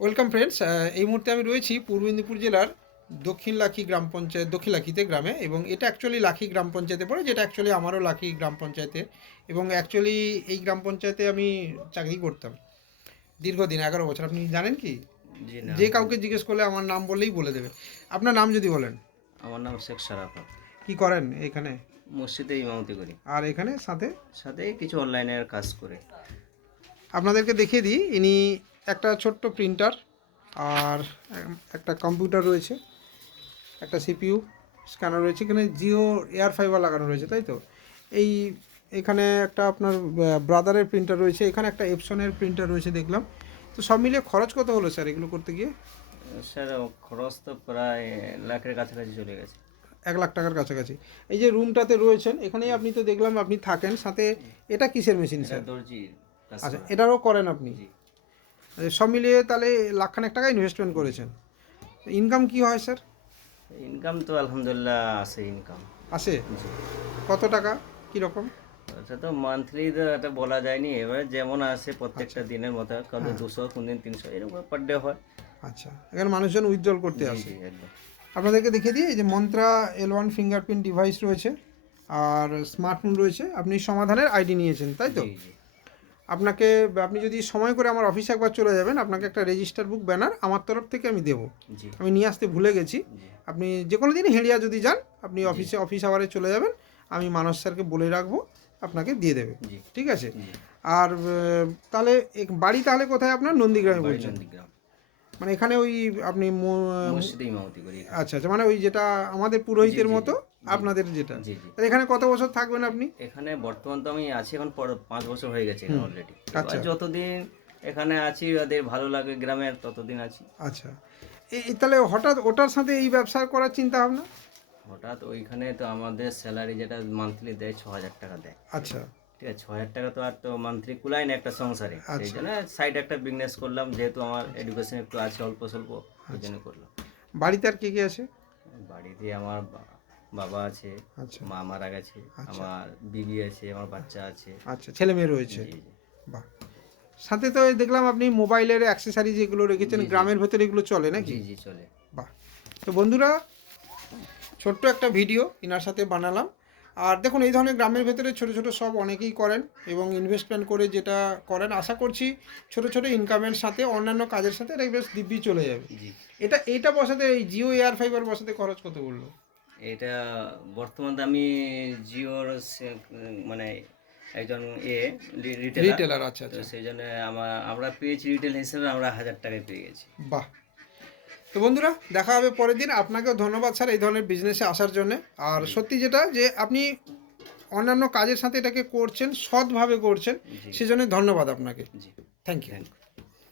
Welcome friends এই মুহূর্তে আমি রয়েছি পূর্ব মেদিনীপুর জেলার দক্ষিণ লাখি গ্রাম পঞ্চায়েত দক্ষিণ লাখিতে গ্রামে এবং এটা অ্যাকচুয়ালি লাখি গ্রাম পঞ্চায়েতে পড়ে যেটা অ্যাকচুয়ালি আমারও লাখি গ্রাম পঞ্চায়েতে এবং অ্যাকচুয়ালি এই গ্রাম পঞ্চায়েতে আমি চাকরি করতাম দীর্ঘদিন এগারো বছর। আপনি জানেন কি? যে কাউকে জিজ্ঞেস করলে আমার নাম বললেই বলে দেবে। আপনার নাম যদি বলেন। আমার নাম শেখ সারাফা। কি করেন এখানে? মসজিদে ইমামতি করি। আর এখানে সাথে? সাথে কিছু অনলাইনের কাজ করে। আপনাদেরকে দেখিয়ে দিই ইনি একটা ছোট্ট প্রিন্টার আর একটা কম্পিউটার রয়েছে একটা সিপিইউ স্ক্যানার রয়েছে এখানে জিও এয়ার ফাইবার লাগানো রয়েছে তাই তো? এই এখানে একটা আপনার ব্রাদারের প্রিন্টার রয়েছে এখানে একটা এপসনের প্রিন্টার রয়েছে দেখলাম। তো সব মিলিয়ে খরচ কত হলো স্যার এগুলো করতে গিয়ে? স্যার খরচ তো প্রায় লাখের কাছাকাছি চলে গেছে। এক লাখ টাকার কাছাকাছি। এই যে রুমটাতে রয়েছেন এখানেই আপনি তো দেখলাম আপনি থাকেন সাথে এটা কিসের মেশিন স্যার দর্জির কাজ আচ্ছা। এটারও করেন আপনি? সব মিলিয়ে তাহলে লাখখানেক টাকা ইনভেস্টমেন্ট করেছেন। ইনকাম কি হয় স্যার ইনকাম তো আলহামদুলিল্লাহ আছে ইনকাম আছে? কত টাকা? কীরকম আচ্ছা তো মান্থলি এটা বলা যায়নি এবারে যেমন আসে প্রত্যেকটা আচ্ছা। দিনের মতো কারও হ্যাঁ। দুশো কোন দিন তিনশো এরকম পার ডে হয়। আচ্ছা এখানে মানুষজন উইথড্রল করতে আসে। আপনাদেরকে দেখিয়ে দিই এই যে Mantra L one fingerprint device রয়েছে আর স্মার্টফোন রয়েছে আপনি সমাধানের আইডি নিয়েছেন তাই তো? আপনাকে আপনি যদি সময় করে আমার অফিসে একবার চলে যাবেন আপনাকে একটা রেজিস্টার বুক ব্যানার আমার তরফ থেকে আমি দেবো। আমি নিয়ে আসতে ভুলে গেছি। আপনি যে কোনো দিন হেঁড়িয়া যদি যান আপনি অফিসে অফিস আওয়ারে চলে যাবেন আমি মানস স্যারকে বলে রাখব আপনাকে দিয়ে দেবে। ঠিক আছে? আর তাহলে এক- বাড়ি তাহলে কোথায় আপনার? নন্দীগ্রামে বলছেন। মানে এখানে ওই আপনি আচ্ছা আচ্ছা মানে ওই যেটা আমাদের পুরোহিতের মতো। আপনাদের যেটা। এখানে কত বছর থাকবেন আপনি? এখানে বর্তমান তো আমি আছি এখন পাঁচ বছর হয়ে গেছে অলরেডি আচ্ছা। যতদিন এখানে আছি ওদের ভালো লাগে গ্রামের ততদিন আছি। আচ্ছা। এই তাহলে হঠাৎ ওটার সাথে এই ব্যবসা করার চিন্তা ভাবনা? হঠাৎ ওইখানে তো আমাদের স্যালারি যেটা মান্থলি দেয় ছ হাজার টাকা দেয়। আচ্ছা। ঠিক আছে ছ হাজার টাকা তো আর তো মান্থলি কুলায় না একটা সংসারে। সেই আচ্ছা। জন্য সাইড একটা বিজনেস করলাম যেহেতু আমার এডুকেশন একটু আছে অল্প স্বল্প আচ্ছা। ওই জন্য করলাম। বাড়িতে আর কে কে আছে? বাড়িতে আমার বাবা আছে আচ্ছা। মা মারা গেছে আমার বিবি আছে আমার বাচ্চা আছে। আচ্ছা ছেলে মেয়ে রয়েছে। বাহ। সাথে তো দেখলাম আপনি মোবাইলের অ্যাক্সেসারি যেগুলো রেখেছেন গ্রামের ভেতরে এগুলো চলে নাকি? জি জি চলে। বাহ। তো বন্ধুরা ছোট্ট একটা ভিডিও ইনার সাথে বানালাম। আর দেখুন এই ধরনের গ্রামের ভেতরে ছোট ছোট সব অনেকেই করেন এবং ইনভেস্টমেন্ট করে যেটা করেন আশা করছি ছোট ছোট ইনকামের সাথে অন্যান্য কাজের সাথে এটা বেশ দিব্যি চলে যাবে। জি। এটা এটা বসাতে এই জিও এয়ার ফাইবার বসাতে খরচ কত বলল? এটা বর্তমানে আমি জিওর মানে একজন এ রিটেলার আচ্ছা তো আচ্ছা। সেই জন্য আমার আমরা পেয়েছি রিটেল হিসেবে আমরা হাজার টাকায় পেয়ে গেছি। বাহ। তো বন্ধুরা দেখা হবে পরের দিন। আপনাকেও ধন্যবাদ স্যার এই ধরনের বিজনেসে আসার জন্য। আর সত্যি যেটা যে আপনি অন্যান্য কাজের সাথে এটাকে করছেন সৎভাবে করছেন সেজন্য ধন্যবাদ আপনাকে। জি। Thank you thank you